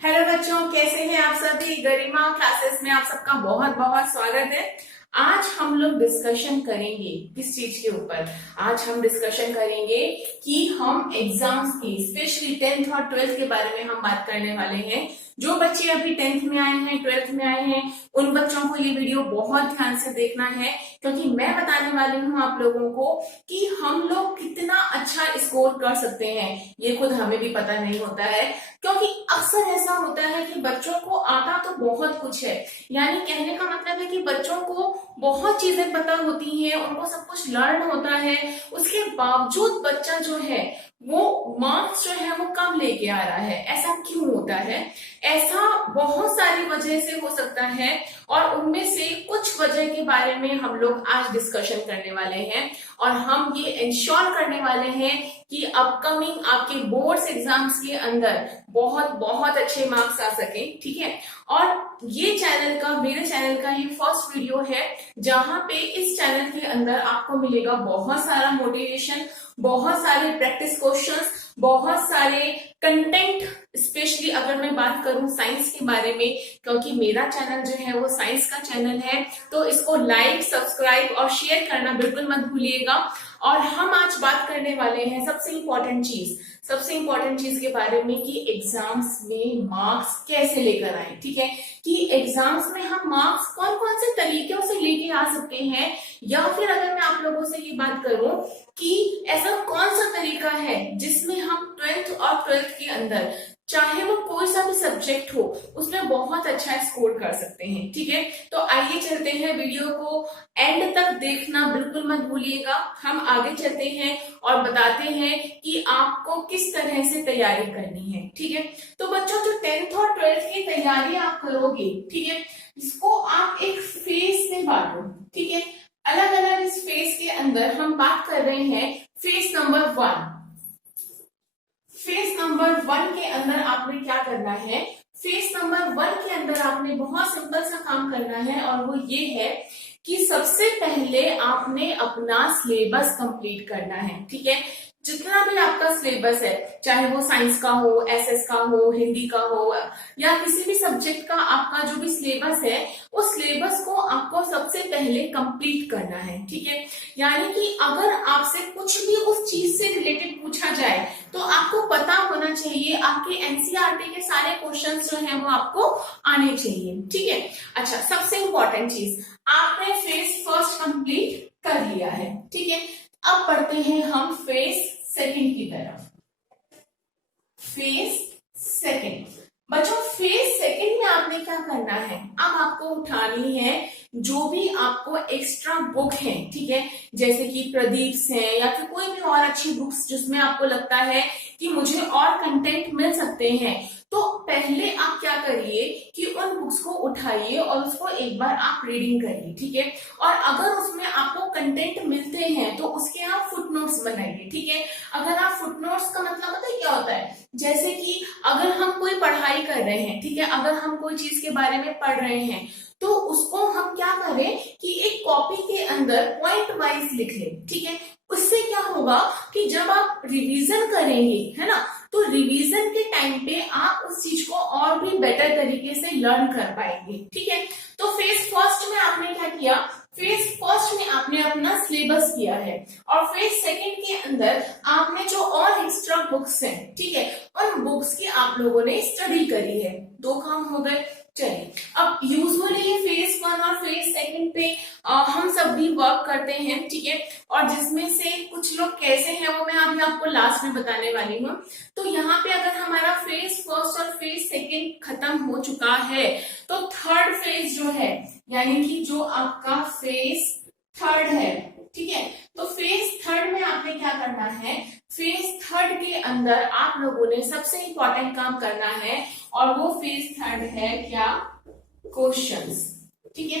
Hello बच्चों, कैसे हैं आप सभी। गरिमा क्लासेस में आप सबका बहुत बहुत स्वागत है। आज हम लोग डिस्कशन करेंगे किस चीज के ऊपर। आज हम डिस्कशन करेंगे कि हम एग्जाम्स की, स्पेशली 10th और 12th के बारे में हम बात करने वाले हैं। जो बच्चे अभी 10th में आए हैं, 12th में आए हैं, उन बच्चों को ये वीडियो बहुत ध्यान से देखना है, क्योंकि मैं बताने वाली हूँ आप लोगों को कि हम लोग कितना अच्छा स्कोर कर सकते हैं। ये खुद हमें भी पता नहीं होता है, क्योंकि अक्सर ऐसा होता है कि बच्चों को आता तो बहुत कुछ है, यानी कहने का मतलब है कि बच्चों को बहुत चीजें पता होती हैं, उनको सब कुछ लर्न होता है, उसके बावजूद बच्चा जो है वो मार्क्स जो है वो कम लेके आ रहा है। ऐसा क्यों होता है? ऐसा बहुत सारी वजह से हो सकता है, और उनमें से कुछ वजह के बारे में हम लोग आज डिस्कशन करने वाले हैं, और हम ये इंश्योर करने वाले हैं कि अपकमिंग आपके बोर्ड्स एग्जाम्स के अंदर बहुत बहुत अच्छे मार्क्स आ सके। ठीक है, और ये चैनल का, मेरे चैनल का ये फर्स्ट वीडियो है जहां पे इस चैनल के अंदर आपको मिलेगा बहुत सारा मोटिवेशन, बहुत सारे प्रैक्टिस क्वेश्चंस, बहुत सारे कंटेंट। स्पेशली अगर मैं बात करूं साइंस के बारे में, क्योंकि मेरा चैनल जो है वो साइंस का चैनल है, तो इसको लाइक, सब्सक्राइब और शेयर करना बिल्कुल मत भूलिएगा। और हम आज बात करने वाले हैं सबसे इंपॉर्टेंट चीज के बारे में कि एग्जाम्स में मार्क्स कैसे लेकर आए। ठीक है, कि एग्जाम्स में हम मार्क्स कौन कौन से तरीकों से लेके आ सकते हैं, या फिर अगर मैं आप लोगों से ये बात करूं कि ऐसा कौन सा तरीका है जिसमें हम 12th और 12th के अंदर, चाहे वो कोई सा भी सब्जेक्ट हो, उसमें बहुत अच्छा स्कोर कर सकते हैं। ठीक है, तो आइए चलते हैं, वीडियो को एंड तक देखना बिल्कुल मत भूलिएगा। हम आगे चलते हैं और बताते हैं कि आपको किस तरह से तैयारी करनी है। ठीक है, तो बच्चों जो 10th और 12th की तैयारी आप करोगे, ठीक है, इसको आप एक फेज में बांटो। ठीक है, अलग अलग इस फेज के अंदर हम बात कर रहे हैं फेज नंबर 1। फेज नंबर 1 के अंदर आपने क्या करना है? फेज नंबर 1 के अंदर आपने बहुत सिंपल सा काम करना है, और वो ये है कि सबसे पहले आपने अपना सिलेबस कंप्लीट करना है। ठीक है, जितना भी आपका सिलेबस है, चाहे वो साइंस का हो, एसएस का हो, हिंदी का हो, या किसी भी सब्जेक्ट का आपका जो भी सिलेबस है, उस सिलेबस को आपको सबसे पहले कंप्लीट करना है। ठीक है, यानी कि अगर आपसे कुछ भी उस चीज से रिलेटेड पूछा जाए तो आपको पता होना चाहिए, आपके एनसीईआरटी के सारे क्वेश्चंस जो हैं वो आपको आने चाहिए। ठीक है, अच्छा, सबसे इंपॉर्टेंट चीज, आपने फेज फर्स्ट कंप्लीट कर लिया है। ठीक है, अब पढ़ते हैं हम फेज सेकंड की तरफ। फेज सेकंड, बच्चों फेज सेकंड में आपने क्या करना है? अब आपको उठानी है जो भी आपको एक्स्ट्रा बुक है, ठीक है, जैसे कि प्रदीप से या फिर कोई भी और अच्छी बुक्स जिसमें आपको लगता है कि मुझे और कंटेंट मिल सकते हैं, तो पहले आप क्या करिए कि उन बुक्स को उठाइए और उसको एक बार आप रीडिंग करिए। ठीक है, और अगर उसमें आपको कंटेंट मिलते हैं तो उसके आप फुटनोट्स बनाइए। ठीक है, अगर आप फुटनोट्स का मतलब पता है क्या होता है? जैसे कि अगर हम कोई पढ़ाई कर रहे हैं, ठीक है, अगर हम कोई चीज के बारे में पढ़ रहे हैं, तो उसको हम क्या करें कि एक कॉपी के अंदर पॉइंट वाइज लिख लें। ठीक है, उससे क्या होगा कि जब आप रिवीजन करेंगे, है ना, तो रिवीजन के टाइम पे आप उस चीज को और भी बेटर तरीके से लर्न कर पाएंगे। ठीक है, तो फेज फर्स्ट में आपने क्या किया? फेज फर्स्ट में आपने अपना सिलेबस किया है, और फेज सेकंड के अंदर आपने जो और एक्स्ट्रा बुक्स हैं, ठीक है, उन बुक्स की आप लोगों ने स्टडी करी है। दो काम हो गए। चलिए, अब यूजुअली फेज 1 और फेज सेकंड पे हम सब भी वर्क करते हैं। ठीक है, और जिसमें से कुछ लोग कैसे हैं वो मैं अभी आपको लास्ट में बताने वाली हूँ। तो यहाँ पे अगर हमारा फेज फर्स्ट और फेज सेकंड खत्म हो चुका है, तो थर्ड फेज जो है, यानी कि जो आपका फेज थर्ड है, ठीक है, तो फेज थर्ड में आपने क्या करना है? फेज थर्ड के अंदर आप लोगों ने सबसे इंपॉर्टेंट काम करना है, और वो फेज थर्ड है क्या? क्वेश्चंस। ठीक है,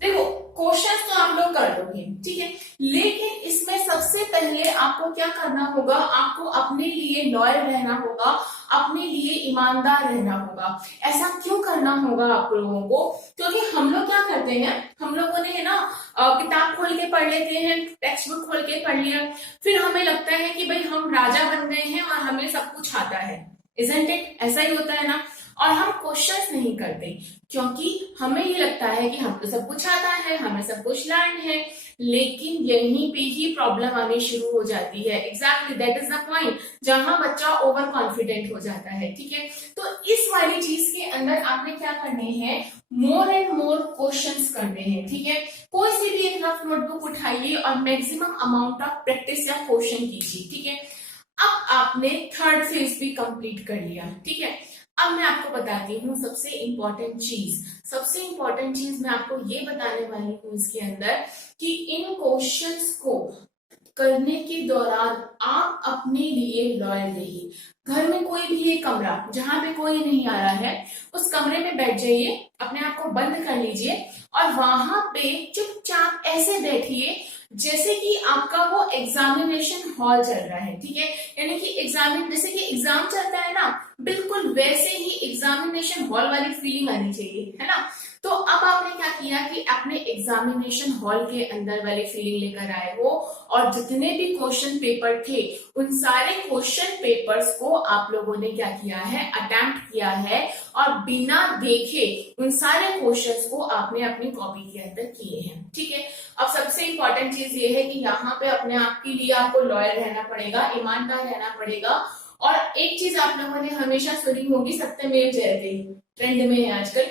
देखो क्वेश्चंस तो आप लोग कर लोगे, ठीक है, लेकिन इसमें सबसे पहले आपको क्या करना होगा? आपको अपने लिए लॉयल रहना होगा, अपने लिए ईमानदार रहना होगा। ऐसा क्यों करना होगा आप लोगों को? क्योंकि हम लोग क्या करते हैं, हम लोगों ने ना किताब खोल के पढ़ लेते हैं, टेक्स्ट बुक खोल के पढ़ लिया, फिर हमें लगता है कि भाई हम राजा बन गए हैं और हमें सब कुछ आता है। Isn't it? ऐसा ही होता है ना। और हम क्वेश्चंस नहीं करते, क्योंकि हमें ये लगता है कि हमको सब कुछ आता है, हमें सब कुछ लर्न है। लेकिन यहीं पे ही प्रॉब्लम आनी शुरू हो जाती है। Exactly that is the point, जहां बच्चा ओवर कॉन्फिडेंट हो जाता है। ठीक है, तो इस वाली चीज के अंदर आपने क्या करने हैं, मोर एंड मोर क्वेश्चंस करने हैं। ठीक है, कोई सी भी एक रफ नोटबुक उठाइए और मैक्सिमम अमाउंट ऑफ प्रैक्टिस या क्वेश्चन कीजिए। ठीक है, अब आपने थर्ड फेज भी कंप्लीट कर लिया। ठीक है, अब मैं आपको बताती हूँ सबसे इंपॉर्टेंट चीज। सबसे इंपॉर्टेंट चीज मैं आपको ये बताने वाली हूँ इसके अंदर कि इन क्वेश्चंस को करने के दौरान आप अपने लिए लॉयल रहिए। घर में कोई भी एक कमरा जहां पे कोई नहीं आ रहा है, उस कमरे में बैठ जाइए, अपने आप को बंद कर लीजिए और वहां पे चुपचाप ऐसे बैठिए जैसे कि आपका वो एग्जामिनेशन हॉल चल रहा है। ठीक है, यानी कि जैसे कि एग्जाम चलता है ना, बिल्कुल वैसे ही एग्जामिनेशन हॉल वाली फीलिंग आनी चाहिए, है ना। तो अब आपने क्या किया कि अपने एग्जामिनेशन हॉल के अंदर वाली फीलिंग लेकर आए हो और जितने भी क्वेश्चन पेपर थे उन सारे क्वेश्चन पेपर्स को आप लोगों ने क्या किया है, अटेम्प्ट किया है और बिना देखे उन सारे क्वेश्चंस को आपने अपनी कॉपी के अंदर किए हैं। ठीक है, अब सबसे इंपॉर्टेंट चीज ये है कि यहाँ पे अपने आप के लिए आपको लॉयल रहना पड़ेगा, ईमानदार रहना पड़ेगा। और एक चीज आप लोगों ने हमेशा सुनी होगी, सत्यमेव जयते, ट्रेंड में है आजकल।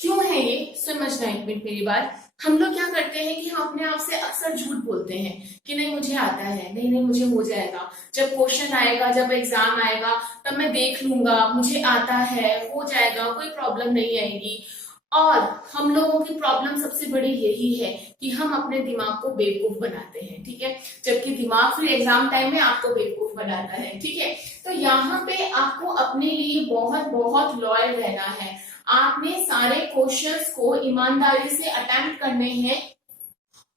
क्यों है ये, समझना एक मिनट मेरी बात। हम लोग क्या करते हैं कि हम अपने आप से अक्सर झूठ बोलते हैं कि नहीं मुझे आता है, नहीं नहीं मुझे हो जाएगा, जब क्वेश्चन आएगा, जब एग्जाम आएगा तब मैं देख लूंगा, मुझे आता है, हो जाएगा, कोई प्रॉब्लम नहीं आएगी। और हम लोगों की प्रॉब्लम सबसे बड़ी यही है कि हम अपने दिमाग को बेवकूफ बनाते हैं। ठीक है, जबकि दिमाग फिर एग्जाम टाइम में आपको बेवकूफ बनाता है। ठीक है, तो यहाँ पे आपको अपने लिए बहुत बहुत लॉयल रहना है। आपने सारे क्वेश्चंस को ईमानदारी से अटेम्प्ट करने हैं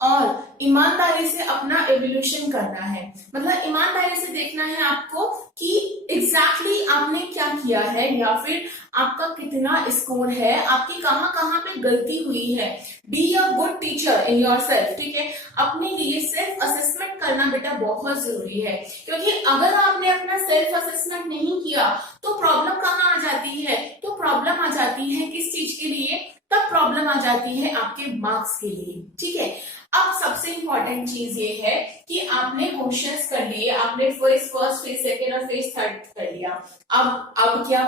और ईमानदारी से अपना एवोल्यूशन करना है। मतलब ईमानदारी से देखना है आपको कि एग्जैक्टली आपने क्या किया है या फिर आपका कितना स्कोर है, आपकी कहाँ कहाँ पे गलती हुई है। Be a good teacher in yourself. ठीक है, अपने लिए सेल्फ असेसमेंट करना बेटा बहुत जरूरी है, क्योंकि अगर आपने अपना सेल्फ असेसमेंट नहीं किया तो प्रॉब्लम कहाँ आ जाती है, तो प्रॉब्लम आ जाती है किस चीज के लिए, तब प्रॉब्लम आ जाती है आपके मार्क्स के लिए। ठीक है, अब सबसे इंपॉर्टेंट चीज ये है कि आपने क्वेश्चंस कर लिए, आपने फेज फर्स्ट, फेज सेकेंड और फेज थर्ड कर लिया। अब क्या,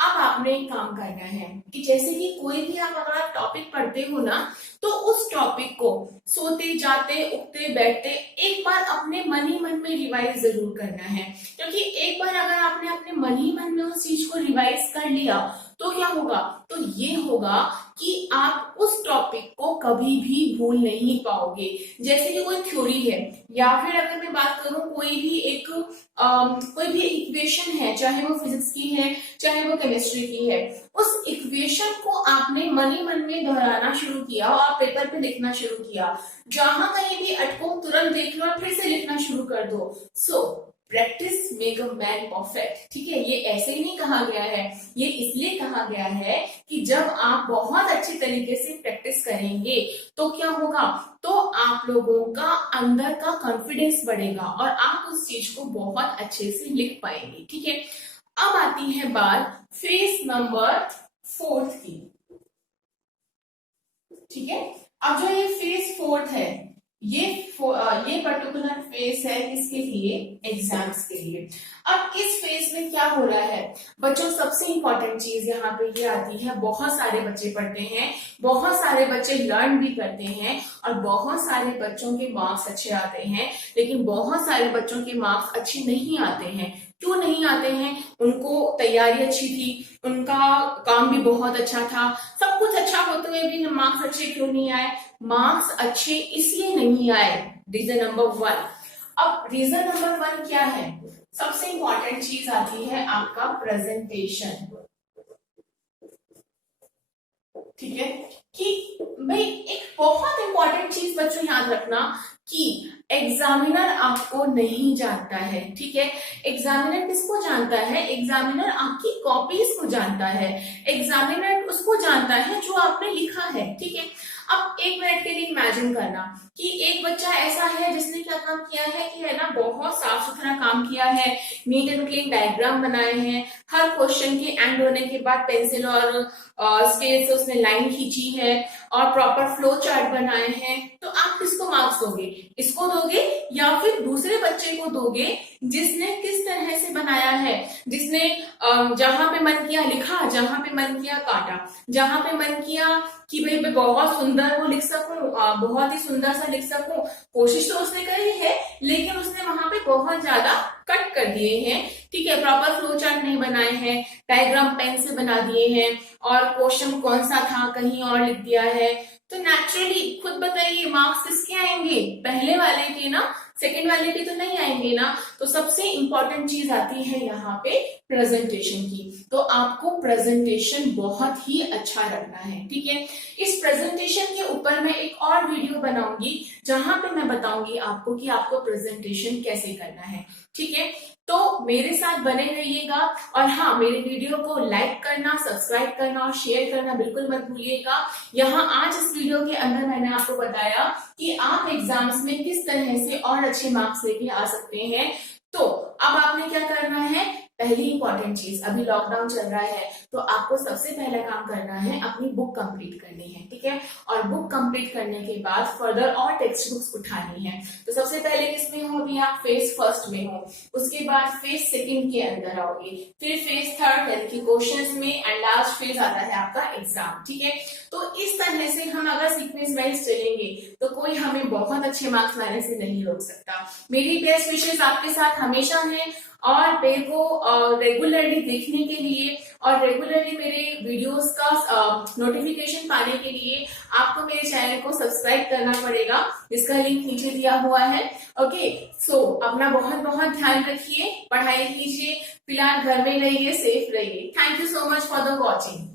अब आपने एक काम करना है कि जैसे कि कोई भी आप अगर आप टॉपिक पढ़ते हो ना, तो उस टॉपिक को सोते जाते उठते बैठते एक बार अपने मन ही मन में रिवाइज जरूर करना है। क्योंकि एक बार अगर आपने अपने मन ही मन में उस चीज को रिवाइज कर लिया तो क्या होगा, तो ये होगा कि आप उस टॉपिक को कभी भी भूल नहीं पाओगे। जैसे कि कोई थ्योरी है या फिर अगर मैं बात करूं कोई भी इक्वेशन है, चाहे वो फिजिक्स की है चाहे वो केमिस्ट्री की है, उस इक्वेशन को आपने मन ही मन में दोहराना शुरू किया और पेपर पे लिखना शुरू किया। जहां कहीं भी अटको तुरंत देख लो और फिर से लिखना शुरू कर दो। So practice make a man perfect. ठीक है, ये ऐसे ही नहीं कहा गया है, ये इसलिए कहा गया है कि जब आप बहुत अच्छे तरीके से प्रैक्टिस करेंगे तो क्या होगा, तो आप लोगों का अंदर का कॉन्फिडेंस बढ़ेगा और आप उस चीज को बहुत अच्छे से लिख पाएंगे। ठीक है, अब आती है बात फेज नंबर 4 की। ठीक है, अब जो ये फेज 4 है, ये पर्टिकुलर फेज है किसके लिए, एग्जाम्स के लिए। अब इस फेज में क्या हो रहा है बच्चों, सबसे इंपॉर्टेंट चीज यहाँ पे ये आती है, बहुत सारे बच्चे पढ़ते हैं, बहुत सारे बच्चे लर्न भी करते हैं और बहुत सारे बच्चों के मार्क्स अच्छे आते हैं, लेकिन बहुत सारे बच्चों के मार्क्स अच्छे नहीं आते हैं। क्यों नहीं आते हैं, उनको तैयारी अच्छी थी, उनका काम भी बहुत अच्छा था, सब कुछ अच्छा होते हुए भी मार्क्स अच्छे क्यों नहीं आए, मार्क्स अच्छे इसलिए नहीं आए, रीजन नंबर 1। अब रीजन नंबर 1 क्या है, सबसे इंपॉर्टेंट चीज आती है आपका प्रेजेंटेशन। ठीक है, कि भाई एक बहुत इंपॉर्टेंट चीज बच्चों याद रखना कि एग्जामिनर आपको नहीं जानता है। ठीक है, एग्जामिनर किसको जानता है, एग्जामिनर आपकी कॉपीज को जानता है, एग्जामिनर उसको जानता है जो आपने लिखा है। ठीक है, अब एक मिनट के लिए इमेजिन करना कि एक बच्चा ऐसा है जिसने क्या काम किया है कि है ना, बहुत साफ सुथरा काम किया है, नीट एंड क्लीन डायग्राम बनाए हैं, हर क्वेश्चन के एंड होने के बाद पेंसिल और स्केल से उसने लाइन खींची है और प्रॉपर फ्लो चार्ट बनाए हैं, तो आप किसको मार्क्स दोगे? इसको दोगे या फिर दूसरे बच्चे को दोगे जिसने किस तरह से बनाया है, जिसने जहां पे मन किया लिखा, जहां पे मन किया काटा, जहां पे मन किया कि भाई मैं बहुत सुंदर वो लिख सकूं, बहुत ही सुंदर सा लिख सकूं, कोशिश तो उसने करी है लेकिन उसने वहां पे बहुत ज्यादा कट कर दिए हैं, ठीक है, प्रॉपर फ्लो चार्ट नहीं बनाए हैं, डायग्राम पेन से बना दिए हैं और क्वेश्चन कौन सा था कहीं और लिख दिया है, तो नेचुरली खुद बताइए मार्क्स किसके आएंगे? पहले वाले के ना, सेकंड वाले के तो नहीं आएंगे ना। तो सबसे इंपॉर्टेंट चीज आती है यहाँ पे प्रेजेंटेशन की। तो आपको प्रेजेंटेशन बहुत ही अच्छा रखना है, ठीक है। इस प्रेजेंटेशन के ऊपर मैं एक और वीडियो बनाऊंगी जहां पे मैं बताऊंगी आपको कि आपको प्रेजेंटेशन कैसे करना है, ठीक है। तो मेरे साथ बने रहिएगा और हाँ, मेरे वीडियो को लाइक करना, सब्सक्राइब करना और शेयर करना बिल्कुल मत भूलिएगा। यहाँ आज इस वीडियो के अंदर मैंने आपको बताया कि आप एग्जाम्स में किस तरह से और अच्छे मार्क्स लेके आ सकते हैं। तो अब आपने क्या करना है, पहली इंपॉर्टेंट चीज, अभी लॉकडाउन चल रहा है तो आपको सबसे पहला काम करना है अपनी बुक कंप्लीट करनी है, ठीक है। और बुक कंप्लीट करने के बाद फर्दर और टेक्स्ट बुक्स उठानी है। तो सबसे पहले किसमें हो, अभी आप फेज फर्स्ट में हो, उसके बाद फेज सेकंड के अंदर आओगे, फिर फेज थर्ड यानी कि क्वेश्चंस में, एंड लास्ट फेज आता है आपका एग्जाम, ठीक है। तो इस तरह से हम अगर सीक्वेंस वाइज चलेंगे तो कोई हमें बहुत अच्छे मार्क्स लाने से नहीं रोक सकता। मेरी बेस्ट विशेष आपके साथ हमेशा है और मेरे को रेगुलरली देखने के लिए और रेगुलरली मेरे वीडियोस का नोटिफिकेशन पाने के लिए आपको मेरे चैनल को सब्सक्राइब करना पड़ेगा, जिसका लिंक नीचे दिया हुआ है। ओके, सो अपना बहुत बहुत ध्यान रखिए, पढ़ाई कीजिए, फिलहाल घर में रहिए, सेफ रहिए। Thank you so much for the watching.